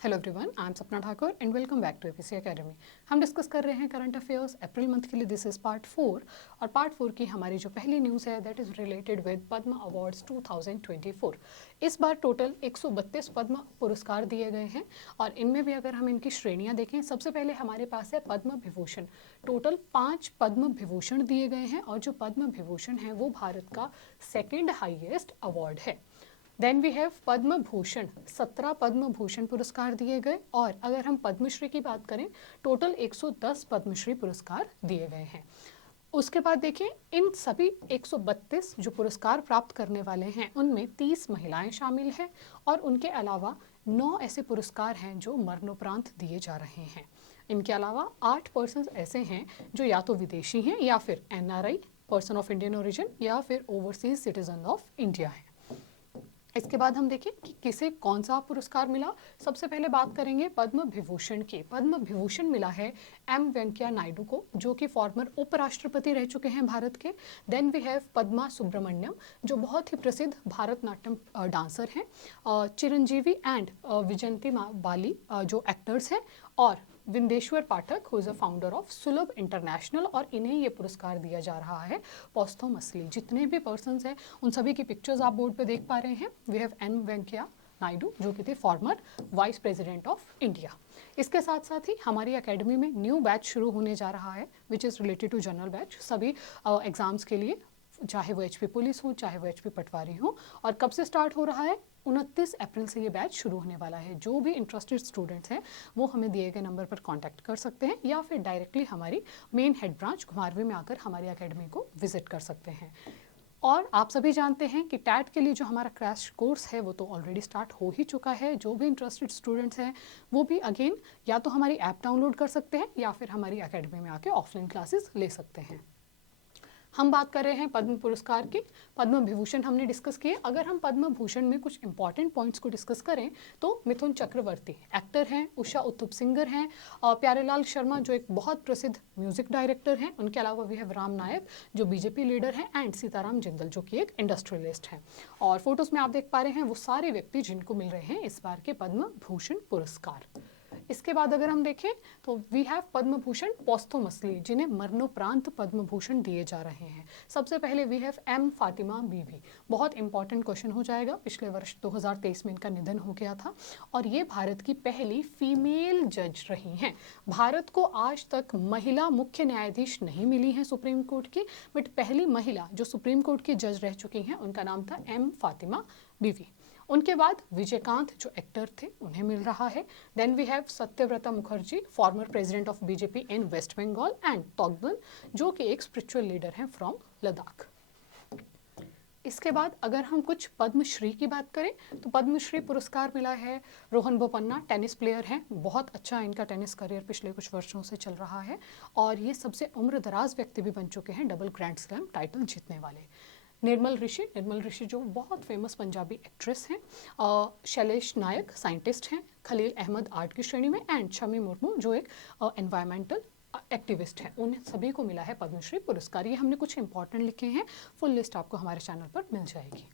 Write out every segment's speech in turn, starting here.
Hello everyone, I am Sapna Thakur and welcome back to APC Academy. हम discuss कर रहे हैं करंट अफेयर्स अप्रैल मंथ के लिए। दिस इज पार्ट 4 और पार्ट 4 की हमारी जो पहली न्यूज़ है that is related with Padma awards 2024। इस बार टोटल 132 पद्म पुरस्कार दिए गए हैं और इनमें भी अगर हम इनकी श्रेणियां देखें, सबसे पहले हमारे पास है पद्म विभूषण। टोटल 5 पद्म विभूषण दिए गए हैं और जो पद्म विभूषण है वो भारत का सेकेंड हाईएस्ट अवार्ड है। Then we have Padma Bhushan, 17 Padma Bhushan पुरस्कार दिए गए। और अगर हम पद्मश्री की बात करें, टोटल 110 पद्मश्री पुरस्कार दिए गए हैं। उसके बाद देखें, इन सभी 132 जो पुरस्कार प्राप्त करने वाले हैं उनमें 30 महिलाएं शामिल हैं और उनके अलावा 9 ऐसे पुरस्कार हैं जो मरणोपरांत दिए जा रहे हैं। इनके अलावा 8 पर्सन ऐसे हैं जो या तो विदेशी हैं या फिर NRI, person of Indian origin, या फिर ओवरसीज सिटीजन ऑफ इंडिया हैं। इसके बाद हम देखें कि किसे कौन सा पुरस्कार मिला। सबसे पहले बात करेंगे पद्म विभूषण की। पद्म विभूषण मिला है M वेंकैया नायडू को, जो कि फॉर्मर उपराष्ट्रपति रह चुके हैं भारत के। Then we have Padma Subrahmanyam, जो बहुत ही प्रसिद्ध भारतनाट्यम डांसर हैं। चिरंजीवी एंड विजयंती बाली जो एक्टर्स हैं, और Vindeshwar Pathak who is a founder of Sulabh International, और इन्हें ये पुरस्कार दिया जा रहा है पोस्थुमसली। जितने भी पर्सन्स हैं उन सभी की पिक्चर्स आप बोर्ड पे देख पा रहे हैं। We have M Venkaiah Naidu, जो कि थे former vice president of India. इसके साथ साथ ही हमारी एकेडमी में न्यू बैच शुरू होने जा रहा है which is related to general batch, सभी एग्जाम्स के लिए, चाहे वो HP पुलिस हो चाहे वो HP पटवारी हो। और कब से स्टार्ट हो रहा है? 29 अप्रैल से ये बैच शुरू होने वाला है। जो भी इंटरेस्टेड स्टूडेंट्स हैं वो हमें दिए गए नंबर पर कांटेक्ट कर सकते हैं या फिर डायरेक्टली हमारी मेन हेड ब्रांच घुमारवी में आकर हमारी एकेडमी को विजिट कर सकते हैं। और आप सभी जानते हैं कि टैट के लिए जो हमारा क्रैश कोर्स है वो तो ऑलरेडी स्टार्ट हो ही चुका है। जो भी इंटरेस्टेड स्टूडेंट्स हैं वो भी अगेन या तो हमारी ऐप डाउनलोड कर सकते हैं या फिर हमारी एकेडमी में आके ऑफलाइन क्लासेस ले सकते हैं। हम बात कर रहे हैं पद्म पुरस्कार की। पद्म विभूषण हमने डिस्कस किए। अगर हम पद्म भूषण में कुछ इंपॉर्टेंट पॉइंट्स को डिस्कस करें तो मिथुन चक्रवर्ती एक्टर हैं, उषा उत्थुप सिंगर हैं, प्यारेलाल शर्मा जो एक बहुत प्रसिद्ध म्यूजिक डायरेक्टर हैं, उनके अलावा वी हैव राम नायक जो BJP लीडर हैं, एंड सीताराम जिंदल जो कि एक इंडस्ट्रियलिस्ट हैं। और फोटोज में आप देख पा रहे हैं वो सारे व्यक्ति जिनको मिल रहे हैं इस बार के पद्म भूषण पुरस्कार। इसके बाद अगर हम देखें तो वी हैव पद्म भूषण पोस्थुमसली, जिन्हें मरणोपरांत पद्म भूषण दिए जा रहे हैं। सबसे पहले वी हैव M फातिमा बीबी। बहुत इंपॉर्टेंट क्वेश्चन हो जाएगा। पिछले वर्ष 2023 में इनका निधन हो गया था और ये भारत की पहली फीमेल जज रही हैं। भारत को आज तक महिला मुख्य न्यायाधीश नहीं मिली है सुप्रीम कोर्ट की, बट पहली महिला जो सुप्रीम कोर्ट की जज रह चुकी हैं उनका नाम था M फातिमा बीवी। उनके बाद विजयकांत जो एक्टर थे उन्हें मिल रहा है। Then we have Satyavrata Mukherjee, former president of BJP in West Bengal, and Togdan जो कि एक स्पिरिचुअल लीडर हैं फ्रॉम लद्दाख। इसके बाद अगर हम कुछ पद्मश्री की बात करें तो पद्मश्री पुरस्कार मिला है रोहन बोपन्ना, टेनिस प्लेयर हैं। बहुत अच्छा इनका टेनिस करियर पिछले कुछ वर्षों से चल रहा है और ये सबसे उम्रदराज व्यक्ति भी बन चुके हैं डबल ग्रैंड स्लैम टाइटल जीतने वाले। निर्मल ऋषि जो बहुत फेमस पंजाबी एक्ट्रेस हैं। शैलेश नायक साइंटिस्ट हैं। खलील अहमद आर्ट की श्रेणी में, एंड शमी मुर्मू जो एक एनवायरमेंटल एक्टिविस्ट हैं। उन सभी को मिला है पद्मश्री पुरस्कार। ये हमने कुछ इंपॉर्टेंट लिखे हैं, फुल लिस्ट आपको हमारे चैनल पर मिल जाएगी।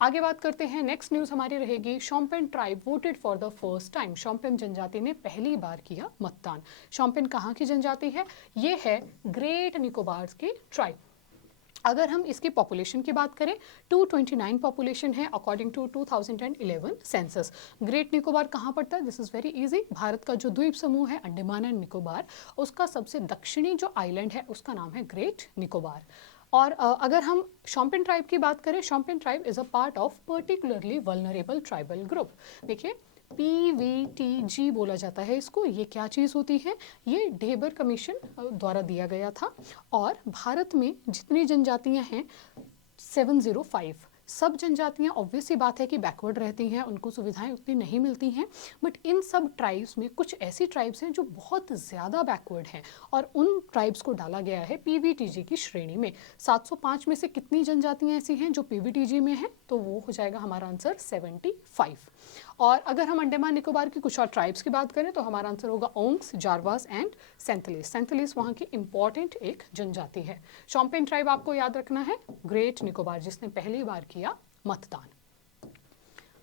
आगे बात करते हैं, नेक्स्ट न्यूज़ हमारी रहेगी Shompen tribe voted for the first time. Shompen जनजाति ने पहली बार किया मतदान। शोम्पेन कहाँ की जनजाति है? ये है ग्रेट निकोबार की ट्राइब। अगर हम इसकी पॉपुलेशन की बात करें, 229 पॉपुलेशन है according to 2011 census. Great Nicobar कहाँ पड़ता है? This is very easy. Bharat का जो द्वीप समूह है अंडमान एंड निकोबार, उसका सबसे दक्षिणी जो आइलैंड है उसका नाम है ग्रेट निकोबार। और अगर हम शोम्पेन ट्राइब की बात करें, Shompen tribe is a part of particularly vulnerable tribal group. देखिए PVTG बोला जाता है इसको। ये क्या चीज़ होती है? ये ढेबर कमीशन द्वारा दिया गया था। और भारत में जितनी जनजातियां हैं 705, सब जनजातियां ऑब्वियस ही बात है कि बैकवर्ड रहती हैं, उनको सुविधाएं उतनी नहीं मिलती हैं। बट इन सब ट्राइब्स में कुछ ऐसी ट्राइब्स हैं जो बहुत ज़्यादा बैकवर्ड हैं और उन ट्राइब्स को डाला गया है PVTG की श्रेणी में। 705 में से कितनी जनजातियां ऐसी हैं जो PVTG में हैं? तो वो हो जाएगा हमारा आंसर 75। और अगर हम अंडमान निकोबार की कुछ और ट्राइब्स की बात करें तो हमारा आंसर होगा ओंग्स, जारवास एंड सेंथलीस। सेंथलीस वहाँ की इंपॉर्टेंट एक जनजाति है। शोम्पेन ट्राइब आपको याद रखना है ग्रेट निकोबार, जिसने पहली बार किया मतदान।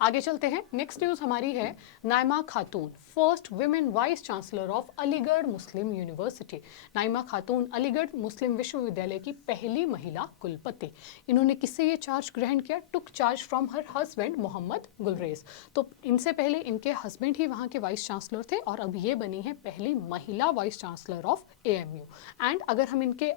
आगे चलते हैं। नेक्स्ट न्यूज हमारी है नाइमा खातून first women vice chancellor of Aligarh Muslim university. Naima खातून अलीगढ़ मुस्लिम विश्वविद्यालय की पहली महिला कुलपति। इन्होंने किससे ये चार्ज ग्रहण किया? Took charge from her husband Mohammad Gulrez. तो इनसे पहले इनके हस्बैंड ही वहाँ के वाइस चांसलर थे और अब ये बनी है पहली महिला vice chancellor of AMU। And अगर हम इनके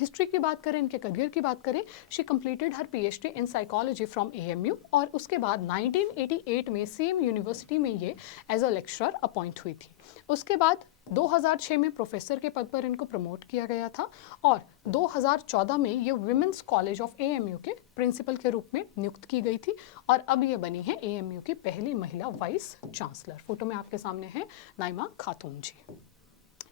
हिस्ट्री की बात करें, इनके करियर की बात करें, she completed her PhD in psychology from AMU और उसके बाद 1988 में सेम यूनिवर्सिटी में ये एज अ लेक्चरर अपॉइंट हुई थी। उसके बाद 2006 में प्रोफेसर के पद पर इनको प्रमोट किया गया था और 2014 में ये विमेंस कॉलेज ऑफ AMU के प्रिंसिपल के रूप में नियुक्त की गई थी और अब ये बनी है AMU की पहली महिला वाइस चांसलर। फोटो में आपके सामने है नाइमा खातून जी।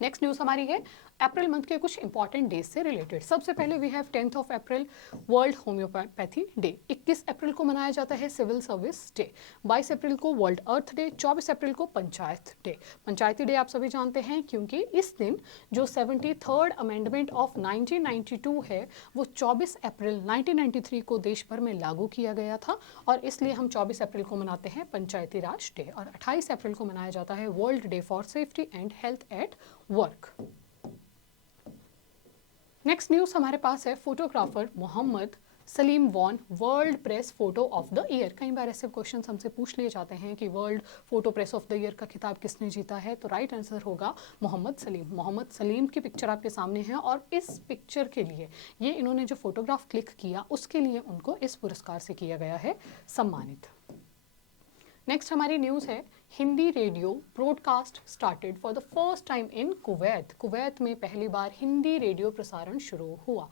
नेक्स्ट न्यूज़ हमारी है अप्रैल मंथ के कुछ इंपॉर्टेंट डेज से रिलेटेड। सबसे पहले we have 10th of April world homoeopathy day. 21 अप्रैल को मनाया जाता है सिविल सर्विस डे। 22 अप्रैल को वर्ल्ड अर्थ डे। 24 अप्रैल को पंचायत डे। पंचायती डे आप सभी जानते हैं क्योंकि इस दिन जो 73rd अमेंडमेंट ऑफ 1992 है वो 24 अप्रैल 1993 को देश भर में लागू किया गया था और इसलिए हम 24 अप्रैल को मनाते हैं पंचायती राज डे। और 28 अप्रैल को मनाया जाता है world day for safety and health at work. Next news हमारे पास है photographer Mohammad Salim won world press photo of the year. कई बार ऐसे क्वेश्चंस हमसे पूछ लिए जाते हैं कि world photo press of the year का खिताब किसने जीता है, तो राइट आंसर होगा मोहम्मद सलीम। मोहम्मद सलीम की पिक्चर आपके सामने है और इस पिक्चर के लिए ये इन्होंने जो फोटोग्राफ क्लिक किया उसके लिए उनको इस पुरस्कार से किया गया है सम्मानित। नेक्स्ट हमारी न्यूज़ है Hindi radio broadcast started for the first time in Kuwait. Kuwait में पहली बार हिंदी रेडियो प्रसारण शुरू हुआ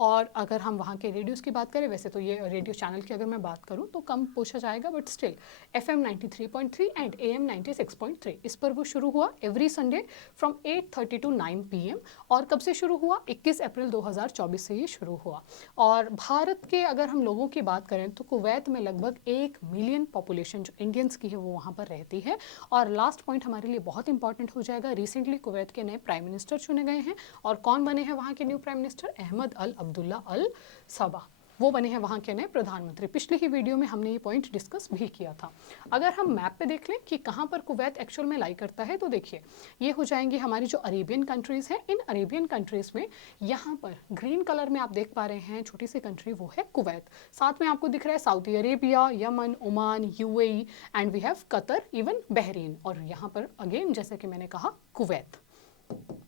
और अगर हम वहाँ के रेडियोज़ की बात करें, वैसे तो ये रेडियो चैनल की अगर मैं बात करूँ तो कम पूछा जाएगा but still FM 93.3 and AM 96.3 इस पर वो शुरू हुआ every Sunday from 8:30 to 9 PM। और कब से शुरू हुआ? 21 अप्रैल 2024 से ये शुरू हुआ। और भारत के अगर हम लोगों की बात करें तो कुवैत में लगभग 1 मिलियन पॉपुलेशन जो इंडियंस की है वो वहाँ पर रहती है। और लास्ट पॉइंट हमारे लिए बहुत इंपॉर्टेंट हो जाएगा, रिसेंटली कुवैत के नए प्राइम मिनिस्टर चुने गए हैं और कौन बने हैं वहाँ के न्यू प्राइम मिनिस्टर? अहमद अल अब्दुल्ला अल सबा, वो बने हैं वहाँ के नए प्रधानमंत्री। पिछली ही वीडियो में हमने ये पॉइंट डिस्कस भी किया था। अगर हम मैप पे देख लें कि कहाँ पर कुवैत एक्चुअल में लाई करता है तो देखिए ये हो जाएंगी हमारी जो अरेबियन कंट्रीज़ हैं। इन अरेबियन कंट्रीज़ में यहाँ पर ग्रीन कलर में आप देख पा रहे हैं छोटी सी कंट्री, वो है कुवैत। साथ में आपको दिख रहा है Saudi Arabia, Yemen, Oman, UAE and we have Qatar, even Bahrain. और यहाँ पर अगेन जैसे कि मैंने कहा कुवैत,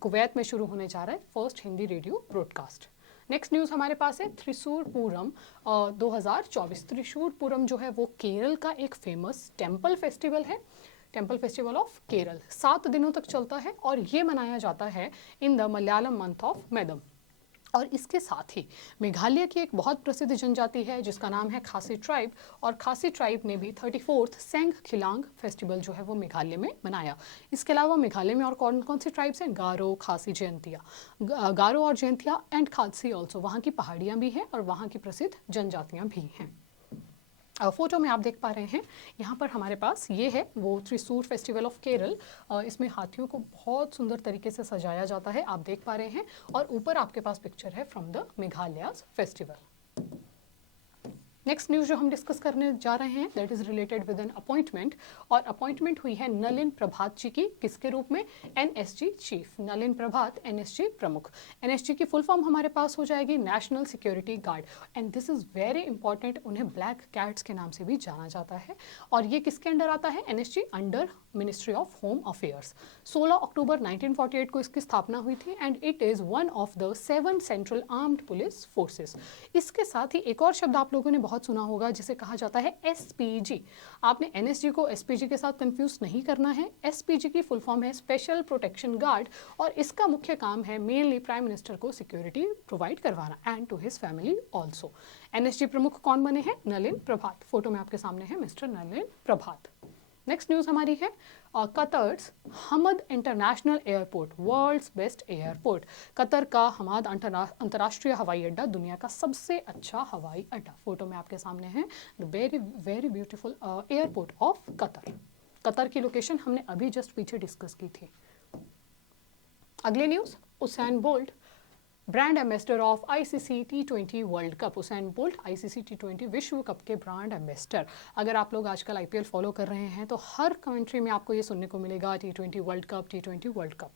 कुवैत में शुरू होने जा रहा है first Hindi radio broadcast. Next news हमारे पास है त्रिशूर पूरम 2024। त्रिशूर पूरम जो है वो केरल का एक फेमस टेम्पल फेस्टिवल है, टेम्पल फेस्टिवल ऑफ केरल। 7 दिनों तक चलता है और ये मनाया जाता है in the Malayalam month of madam. और इसके साथ ही मेघालय की एक बहुत प्रसिद्ध जनजाति है जिसका नाम है खासी ट्राइब और खासी ट्राइब ने भी 34th सेंग खिलांग फेस्टिवल जो है वो मेघालय में मनाया। इसके अलावा मेघालय में और कौन कौन सी ट्राइब्स हैं? गारो, खासी, जयंतिया। गारो और जयंतिया एंड खालसी ऑल्सो, वहाँ की पहाड़ियाँ भी हैं और वहाँ की प्रसिद्ध जनजातियाँ भी हैं। फोटो में आप देख पा रहे हैं यहाँ पर हमारे पास ये है वो त्रिशूर फेस्टिवल ऑफ केरल। इसमें हाथियों को बहुत सुंदर तरीके से सजाया जाता है, आप देख पा रहे हैं। और ऊपर आपके पास पिक्चर है from the Meghalaya festival. Next news जो हम डिस्कस करने जा रहे हैं that is related with an appointment. और अपॉइंटमेंट हुई है नलिन प्रभात जी की, किसके रूप में? NSG chief. Nalin Prabhat NSG प्रमुख। NSG की फुल फॉर्म हमारे पास हो जाएगी National Security Guard and this is very important. उन्हें ब्लैक कैट्स के नाम से भी जाना जाता है और ये किसके अंडर आता है? NSG under ministry of home affairs. 16 अक्टूबर 1948 को इसकी स्थापना हुई थी and it is one of the 7 central armed police forces. इसके साथ ही एक और शब्द आप लोगों ने बहुत सुना होगा जिसे कहा जाता है SPG। आपने NSG को SPG के साथ कंफ्यूज नहीं करना है। SPG की फुल फॉर्म है स्पेशल प्रोटेक्शन गार्ड और इसका मुख्य काम है मेनली प्राइम मिनिस्टर को सिक्योरिटी प्रोवाइड करवाना and to his family also. NSG प्रमुख कौन बने हैं? नलिन प्रभात। फोटो में आपके सामने है mister Nalin Prabhat. Next news हमारी है Qatar's Hamad International Airport world's best airport. Qatar का हमाद अंतर्राष्ट्रीय हवाई अड्डा दुनिया का सबसे अच्छा हवाई अड्डा। फोटो में आपके सामने है the very very beautiful airport of Qatar. Qatar की लोकेशन हमने अभी जस्ट पीछे डिस्कस की थी। अगले news, Usain Bolt brand ambassador of ICC टी20 World Cup. Usain Bolt ICC टी20 विश्व कप के ब्रांड एम्बेसडर। अगर आप लोग आजकल आईपीएल फॉलो कर रहे हैं तो हर कमेंट्री में आपको ये सुनने को मिलेगा टी20 वर्ल्ड कप, टी20 वर्ल्ड कप।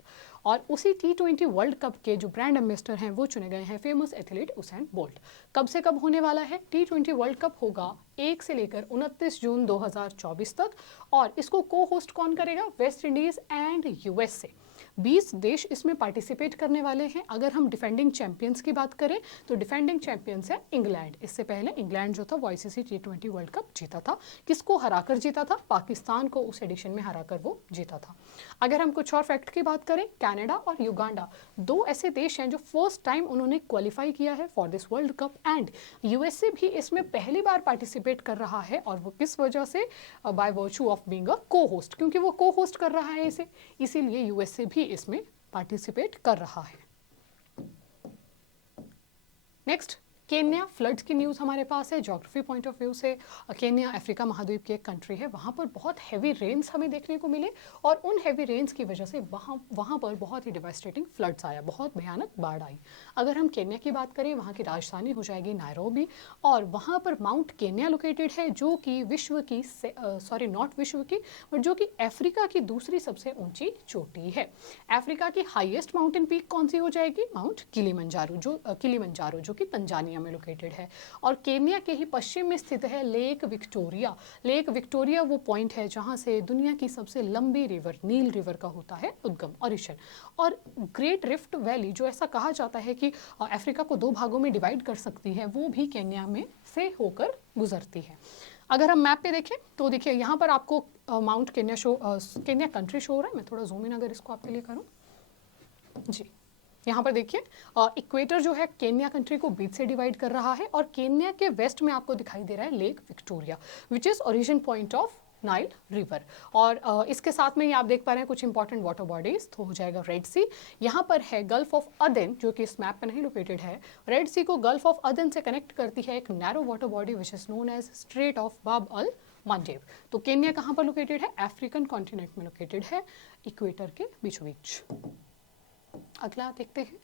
और उसी टी20 वर्ल्ड कप के जो ब्रांड एम्बेसडर हैं वो चुने गए हैं फेमस एथलीट उसेन बोल्ट। कब से कब होने वाला है? टी20 वर्ल्ड कप होगा 1 से लेकर 29 जून 2024 तक। और इसको को होस्ट कौन करेगा? West Indies and USA. 20 देश इसमें पार्टिसिपेट करने वाले हैं। अगर हम डिफेंडिंग चैंपियंस की बात करें तो डिफेंडिंग चैंपियंस है इंग्लैंड। इससे पहले इंग्लैंड जो था वो आईसीसी टी20 वर्ल्ड कप जीता था। किसको हराकर जीता था? पाकिस्तान को उस एडिशन में हराकर वो जीता था। अगर हम कुछ और फैक्ट की बात करें, कनाडा और युगांडा 2 ऐसे देश हैं जो फर्स्ट टाइम उन्होंने क्वालिफाई किया है for this world cup. And USA भी इसमें पहली बार पार्टिसिपेट कर रहा है। और वो किस वजह से? By virtue of being a को होस्ट, क्योंकि वो को होस्ट कर रहा है इसे, इसीलिए यूएसए भी इसमें पार्टिसिपेट कर रहा है। नेक्स्ट, केन्या फ्लड्स की न्यूज़ हमारे पास है। ज्योग्राफी पॉइंट ऑफ व्यू से केन्या अफ्रीका महाद्वीप की एक कंट्री है। वहाँ पर बहुत हैवी रेन्स हमें देखने को मिले और उन हैवी रेन्स की वजह से वहाँ पर बहुत ही डिवास्टेटिंग फ्लड्स आया, बहुत भयानक बाढ़ आई। अगर हम केन्या की बात करें, वहाँ की राजधानी हो जाएगी नायरोबी। और वहाँ पर माउंट केन्या लोकेटेड है, जो कि विश्व की नॉट विश्व की बट जो कि अफ्रीका की दूसरी सबसे ऊंची चोटी है। अफ्रीका की हाईएस्ट माउंटेन पीक कौन सी हो जाएगी? माउंट किलिमंजारो जो कि तंजानिया में लोकेटेड है। और केन्या के ही पश्चिम में स्थित है लेक विक्टोरिया। लेक विक्टोरिया वो पॉइंट है जहां से दुनिया की सबसे लंबी रिवर नील रिवर का होता है उद्गम, ओरिजिन। और ग्रेट रिफ्ट वैली, जो ऐसा कहा जाता है कि अफ्रीका को 2 भागों में डिवाइड कर सकती है, वो भी केन्या में से होकर गुजरती है। अगर हम मैप पे देखें तो देखिए यहाँ पर आपको माउंट केन्या कंट्री शो हो रहा है। मैं थोड़ा जूम इन अगर इसको आपके लिए करूँ जी, यहाँ पर देखिए इक्वेटर जो है केन्या कंट्री को बीच से डिवाइड कर रहा है। और केन्या के वेस्ट में आपको दिखाई दे रहा है lake Victoria, which is origin point of Nile river. और इसके साथ में ही आप देख पा रहे हैं कुछ इंपॉर्टेंट वाटर बॉडीज, तो हो जाएगा रेड सी। यहाँ पर है गल्फ ऑफ अदेन, जो कि इस मैप पर नहीं लोकेटेड है। रेड सी को गल्फ ऑफ अदेन से कनेक्ट करती है एक narrow water body which is known as strait of Bab al Mandeb. तो केन्या कहाँ पर लोकेटेड है? अफ्रीकन कॉन्टिनेंट में लोकेटेड है, इक्वेटर के बीचों बीच। अगला देखते हैं,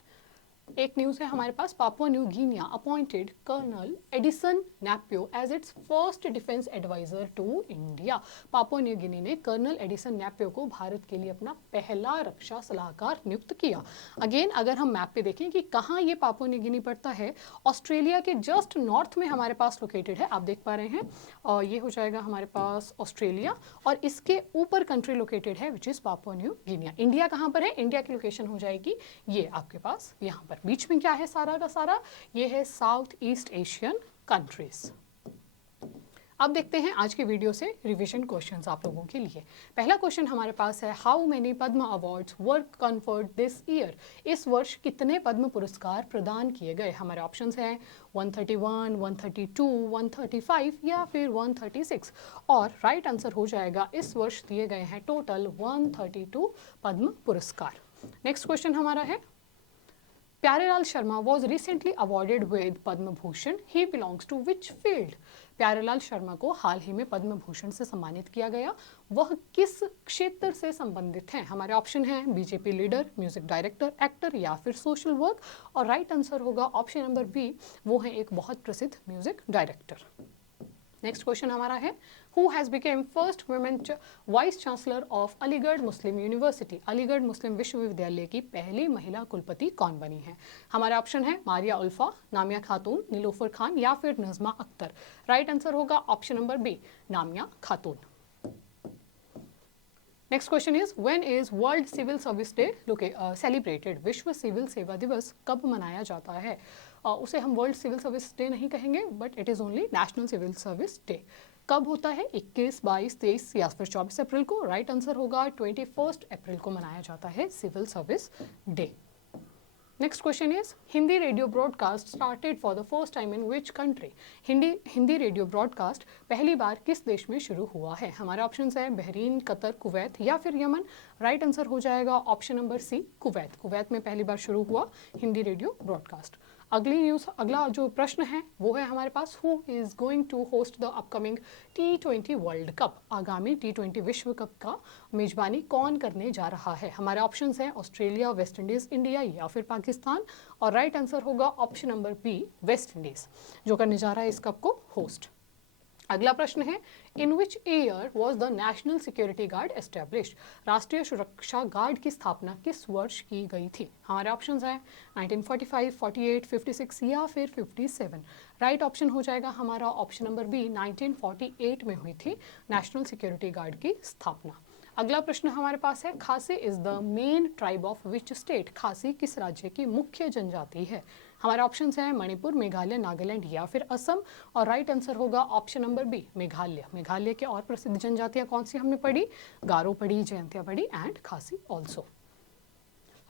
एक न्यूज़ है हमारे पास। Papua New Guinea appointed Colonel Edison Napio as its first defence adviser to India. Papua New Guinea ने कर्नल एडिसन नैपियो को भारत के लिए अपना पहला रक्षा सलाहकार नियुक्त किया। अगेन अगर हम मैप पे देखें कि कहाँ ये पापुआ न्यू गिनी पड़ता है, ऑस्ट्रेलिया के जस्ट नॉर्थ में हमारे पास लोकेटेड है। आप देख पा रहे हैं, और ये हो जाएगा हमारे पास ऑस्ट्रेलिया, और इसके ऊपर कंट्री लोकेटेड है which is Papua New Guinea. India कहाँ पर है? इंडिया की लोकेशन हो जाएगी ये आपके पास यहाँ पर। बीच में क्या है सारा का सारा? ये है साउथ ईस्ट एशियन कंट्रीज। अब देखते हैं आज के वीडियो से रिवीजन क्वेश्चंस आप लोगों के लिए। पहला क्वेश्चन हमारे पास है, how many Padma awards were conferred this year. इस वर्ष कितने पद्म पुरस्कार प्रदान किए गए? हमारे ऑप्शंस हैं 131, 132, 135 या फिर 136। और राइट आंसर हो जाएगा, इस वर्ष दिए गए हैं टोटल 132 पद्म पुरस्कार। नेक्स्ट क्वेश्चन हमारा है, Pyarelal Sharma was recently awarded with Padma Bhushan. He belongs to which field? Pyarelal Sharma को हाल ही में पद्म भूषण से सम्मानित किया गया। वह किस क्षेत्र से संबंधित हैं? हमारे ऑप्शन हैं BJP leader, music director, actor या फिर सोशल वर्क। और राइट आंसर होगा ऑप्शन नंबर बी, वो है एक बहुत प्रसिद्ध म्यूजिक डायरेक्टर। नेक्स्ट क्वेश्चन हमारा है, who has became first women vice chancellor of Aligarh Muslim University. Aligarh Muslim विश्वविद्यालय की पहली महिला कुलपति कौन बनी है? हमारे ऑप्शन है मारिया उल्फा, नामिया खातून, नीलोफर खान या फिर नज़मा अख्तर। राइट आंसर होगा option number B, Namiya Khatun. Next question is, when is world civil service day celebrated. विश्व सिविल सेवा दिवस कब मनाया जाता है? उसे हम वर्ल्ड सिविल सर्विस डे नहीं कहेंगे, but it is only national civil service day. कब होता है? 21, 22, 23 या फिर 24 अप्रैल को। राइट आंसर होगा 21 अप्रैल को मनाया जाता है civil service day. Next question is, Hindi radio broadcast started for the first time in which country. Hindi radio broadcast पहली बार किस देश में शुरू हुआ है? हमारे ऑप्शन है बहरीन, कतर, कुवैत या फिर यमन। राइट आंसर हो जाएगा option number C, Kuwait. Kuwait में पहली बार शुरू हुआ हिंदी रेडियो ब्रॉडकास्ट। अगला जो प्रश्न है वो है हमारे पास, who is going to host the upcoming T20 World Cup. आगामी T20 विश्व कप का मेजबानी कौन करने जा रहा है। हमारे ऑप्शंस हैं ऑस्ट्रेलिया, वेस्ट इंडीज, इंडिया या फिर पाकिस्तान। और राइट आंसर होगा option number B, West Indies, जो करने जा रहा है इस कप को होस्ट। अगला प्रश्न है, in which year was the National Security Guard established. राष्ट्रीय सुरक्षा गार्ड की स्थापना किस वर्ष की गई थी। हमारे ऑप्शंस हैं 1945, 48, 56 या फिर 57। राइट ऑप्शन हो जाएगा हमारा ऑप्शन नंबर बी, 1948 में हुई थी नेशनल सिक्योरिटी गार्ड की स्थापना। अगला प्रश्न हमारे पास है, खासी is the main tribe of which state. खासी किस राज्य की मुख्य जनजाति है। हमारे ऑप्शंस हैं मणिपुर, मेघालय, नागालैंड या फिर असम। और राइट आंसर होगा option number B, Meghalaya. Meghalaya के और प्रसिद्ध जनजातियां कौन सी हमने पढ़ी, गारो पढ़ी, जयंतिया पढ़ी एंड खासी ऑल्सो।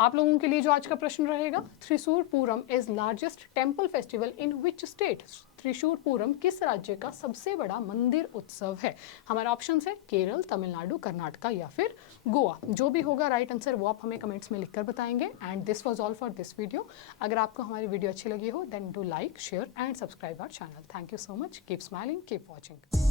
आप लोगों के लिए जो आज का प्रश्न रहेगा, Thrissur Pooram is largest temple festival in which state. Thrissur Pooram किस राज्य का सबसे बड़ा मंदिर उत्सव है। हमारा ऑप्शन है केरल, तमिलनाडु, कर्नाटका या फिर गोवा। जो भी होगा राइट आंसर वो आप हमें कमेंट्स में लिखकर बताएंगे। And this was all for this video. अगर आपको हमारी वीडियो अच्छी लगी हो then do like, share and subscribe our channel. Thank you so much. Keep smiling, keep watching.